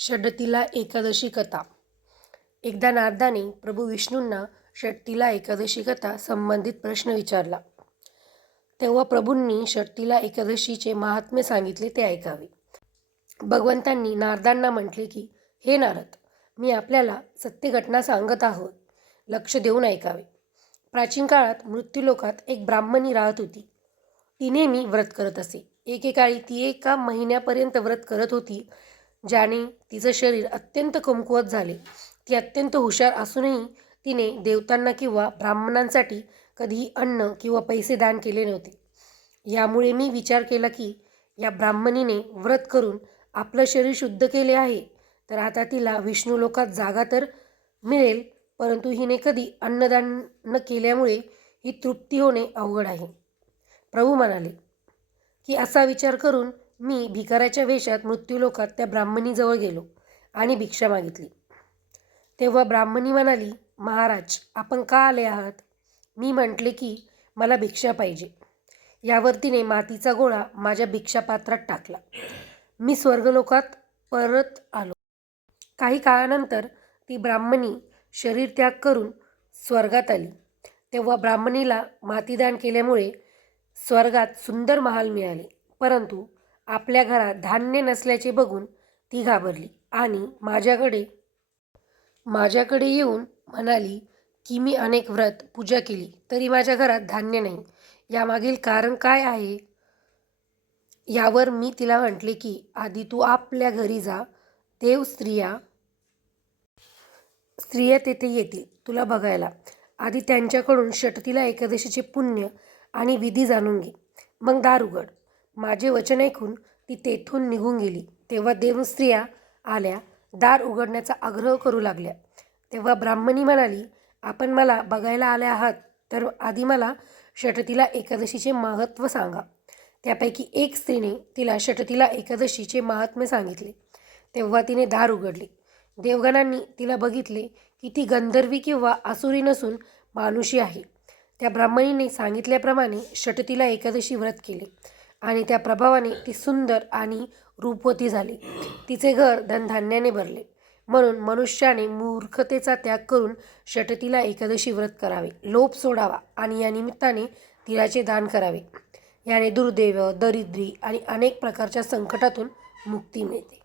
षडतिला एकादशी कथा। एकदा नारदाने प्रभू विष्णूंना षटतिला एकादशी कथा संबंधित प्रश्न विचारला। तेव्हा प्रभूंनी षटतिला एकादशीचे महात्म्य सांगितले ते ऐकावे। भगवंतांनी नारदांना म्हटले की, हे नारद, मी आपल्याला सत्य घटना सांगत आहोत, लक्ष देऊन ऐकावे। प्राचीन काळात मृत्यूलोकात एक ब्राह्मणी राहत होती। ती नेहमी व्रत करत असे। एकेकाळी ती एका महिन्यापर्यंत व्रत करत होती, ज्याने तिचं शरीर अत्यंत कमकुवत झाले। ती अत्यंत हुशार असूनही तिने देवतांना किंवा ब्राह्मणांसाठी कधीही अन्न किंवा पैसे दान केले नव्हते। यामुळे मी विचार केला की, या ब्राह्मणीने व्रत करून आपलं शरीर शुद्ध केले आहे, तर आता तिला विष्णुलोकात जागा तर मिळेल, परंतु हिने कधी अन्नदान न केल्यामुळे ही तृप्ती होणे अवघड आहे। प्रभू म्हणाले की, असा विचार करून मी भिकाऱ्याच्या वेशात मृत्यूलोकात त्या ब्राह्मणीजवळ गेलो आणि भिक्षा मागितली। तेव्हा ब्राह्मणी म्हणाली, महाराज, आपण का आले आहात? मी म्हटले की, मला भिक्षा पाहिजे। यावर तिने मातीचा गोळा माझ्या भिक्षापात्रात टाकला। मी स्वर्गलोकात परत आलो। काही काळानंतर ती ब्राह्मणी शरीर त्याग करून स्वर्गात आली। तेव्हा ब्राह्मणीला मातीदान केल्यामुळे स्वर्गात सुंदर महाल मिळाले, परंतु आपल्या घरात धान्य नसल्याचे बघून ती घाबरली आणि माझ्याकडे येऊन म्हणाली की, मी अनेक व्रत पूजा केली तरी माझ्या घरात धान्य नाही, यामागील कारण काय आहे? यावर मी तिला म्हटले की, आधी तू आपल्या घरी जा, स्त्रिया तेथे येतील तुला बघायला। आधी त्यांच्याकडून षटतिला एकादशीचे पुण्य आणि विधी जाणून घे, मग दार उघड। माझे वचन ऐकून ती तेथून निघून गेली। तेव्हा देवस्त्रिया आल्या, दार उघडण्याचा आग्रह करू लागल्या। तेव्हा ब्राह्मणी म्हणाली, आपण मला बघायला आल्या आहात, तर आधी मला षटतिला एकादशीचे महत्त्व सांगा। त्यापैकी एक स्त्रीने तिला षटतिला एकादशीचे महात्म्य सांगितले। तेव्हा तिने दार उघडले। देवगणांनी तिला बघितले की ती गंधर्वी किंवा आसुरी नसून मानुषी आहे। त्या ब्राह्मणीने सांगितल्याप्रमाणे षटतिला एकादशी व्रत केले आणि त्या प्रभावाने ती सुंदर आणि रूपवती झाली। तिचे घर धनधान्याने भरले। म्हणून मनुष्याने मूर्खतेचा त्याग करून षटतिला एकादशी व्रत करावे, लोभ सोडावा आणि या निमित्ताने तिळाचे दान करावे। याने दुर्दैव, दरिद्री आणि अनेक प्रकारच्या संकटातून मुक्ती मिळते।